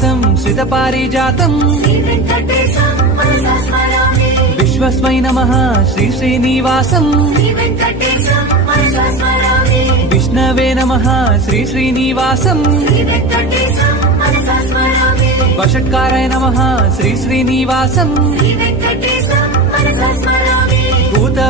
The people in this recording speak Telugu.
సంశ్రితపారిజాతం విశ్వస్మై నమః శ్రీ శ్రీనివాసం విష్ణవే నమః శ్రీ శ్రీనివాసం వషట్కారాయ నమః శ్రీ శ్రీనివాసం భూత